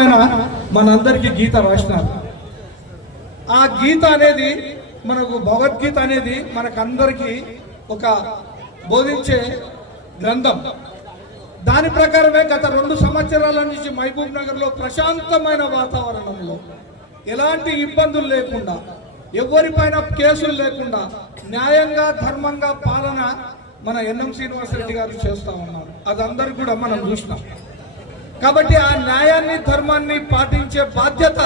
ఆయన మనందరికీ గీత రాసినారు. ఆ గీత అనేది మనకు భగవద్గీత అనేది మనకందరికీ ఒక బోధించే గ్రంథం. దాని ప్రకారమే గత రెండు సంవత్సరాల నుంచి మహబూబ్ నగర్లో ప్రశాంతమైన వాతావరణంలో ఎలాంటి ఇబ్బందులు లేకుండా ఎవరిపైన కేసులు లేకుండా న్యాయంగా ధర్మంగా పాలన మన ఎన్ఎం శ్రీనివాసరెడ్డి గారు చేస్తా ఉన్నారు అదందరూ కూడా మనం చూసినాం. కాబట్టి ఆ న్యాయాన్ని ధర్మాన్ని పాటించే బాధ్యత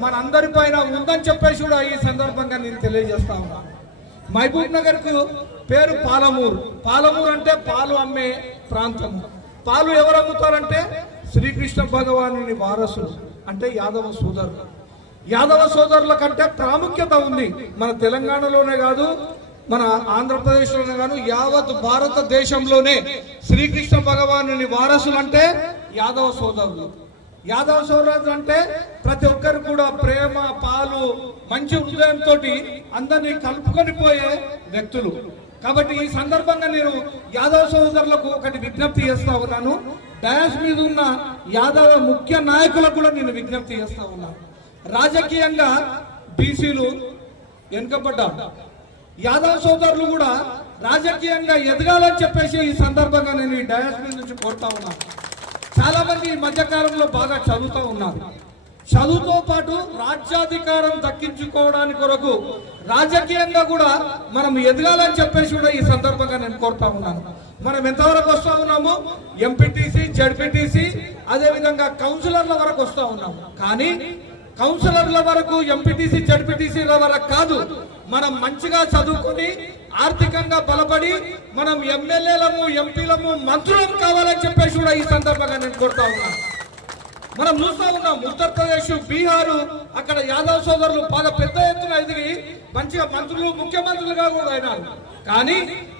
మనందరి పైన ఉందని చెప్పేసి కూడా ఈ సందర్భంగా నేను తెలియజేస్తా ఉన్నాను మహబూబ్ నగర్కు పేరు పాలమూరు. పాలమూరు అంటే పాలు అమ్మే ప్రాంతం. పాలు ఎవరు అమ్ముతారంటే శ్రీకృష్ణ భగవానుని వారసులు అంటే యాదవ సోదరులు. యాదవ సోదరుల కంటే ప్రాముఖ్యత ఉంది మన తెలంగాణలోనే కాదు మన ఆంధ్రప్రదేశ్లోనే కాదు యావత్ భారతదేశంలోనే శ్రీకృష్ణ భగవాను వారసులు అంటే యాదవ సోదరులు. యాదవ సోదరులు అంటే ప్రతి ఒక్కరు కూడా ప్రేమ పాలు మంచి హృదయంతో అందరినీ కలుపుకొని పోయే వ్యక్తులు. కాబట్టి ఈ సందర్భంగా నేను యాదవ సోదరులకు ఒకటి విజ్ఞప్తి చేస్తా ఉన్నాను. డయాస్ మీద ఉన్న యాదవ ముఖ్య నాయకులకు కూడా నేను విజ్ఞప్తి చేస్తా ఉన్నాను రాజకీయంగా బీసీలు వెనుకబడ్డారు. యాదవ్ సోదరులు కూడా రాజకీయంగా ఎదగాలని చెప్పేసి ఈ సందర్భంగా నేను ఈ డయాస్ మీద నుంచి కోరుతా ఉన్నాను చాలా మంది ఈ మధ్యకాలంలో బాగా చదువుతూ ఉన్నారు. చదువుతో పాటు రాజ్యాధికారం దక్కించుకోవడానికి కొరకు రాజకీయంగా కూడా మనం ఎదగాలని చెప్పేసి కూడా ఈ సందర్భంగా నేను కోరుతా ఉన్నాను. మనం ఎంతవరకు వస్తూ ఉన్నాము ఎంపీటీసీ జడ్పీటీసీ అదేవిధంగా కౌన్సిలర్ల వరకు వస్తూ ఉన్నాము. కానీ కౌన్సిలర్ల వరకు ఎంపీటీసీ జడ్పీటీసీల వరకు కాదు మనం మంచిగా చదువుకొని ఆర్థికంగా బలపడి మనం ఎమ్మెల్యేలము ఎంపీలము మంత్రులం కావాలని చెప్పేసి కూడా ఈ సందర్భంగా నేను కోరుతా ఉన్నాను మనం చూస్తా ఉన్నాం ఉత్తరప్రదేశ్ బీహారు అక్కడ యాదవ్ సోదరులు బాగా పెద్ద ఎత్తున ఎదిగి మంచిగా మంత్రులు ముఖ్యమంత్రులుగా కూడా అయినారు. కానీ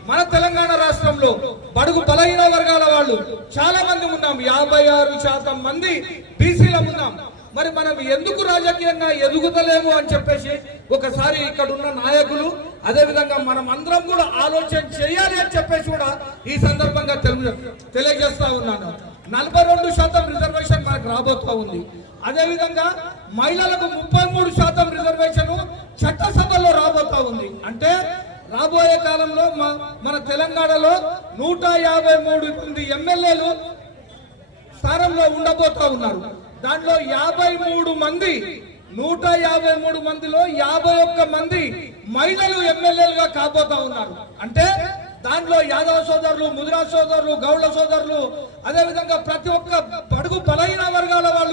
మన తెలంగాణ రాష్ట్రంలో బడుగు బలహీన వర్గాల వాళ్ళు చాలా మంది ఉన్నాం. యాభై ఆరు శాతం మంది బీసీలం ఉన్నాం. మరి మనం ఎందుకు రాజకీయంగా ఎదుగుతలేము అని చెప్పేసి ఒకసారి ఇక్కడ ఉన్న నాయకులు అదే విధంగా మనం అందరం కూడా ఆలోచన చేయాలి అని చెప్పేసి కూడా ఈ సందర్భంగా తెలు- తెలియజేస్తా ఉన్నాను. నలభై రెండు శాతం రిజర్వేషన్ మనకు రాబోతా ఉంది. అదే విధంగా మహిళలకు ముప్పై మూడు శాతం రిజర్వేషన్ చట్టసభలో రాబోతా ఉంది. అంటే రాబోయే కాలంలో మ- మన తెలంగాణలో నూట యాభై మూడు మంది ఎమ్మెల్యేలు స్థానంలో ఉండబోతా ఉన్నారు. దాంట్లో యాభై మూడు మంది నూట యాభై మూడు మందిలో యాభై ఒక్క మంది మహిళలు ఎమ్మెల్యేలుగా కాబోతా ఉన్నారు. అంటే దాంట్లో యాదవ సోదరులు ముదిరా సోదరులు గౌడ సోదరులు అదే విధంగా ప్రతి ఒక్క పడుగు బలహీన వర్గాల వాళ్ళు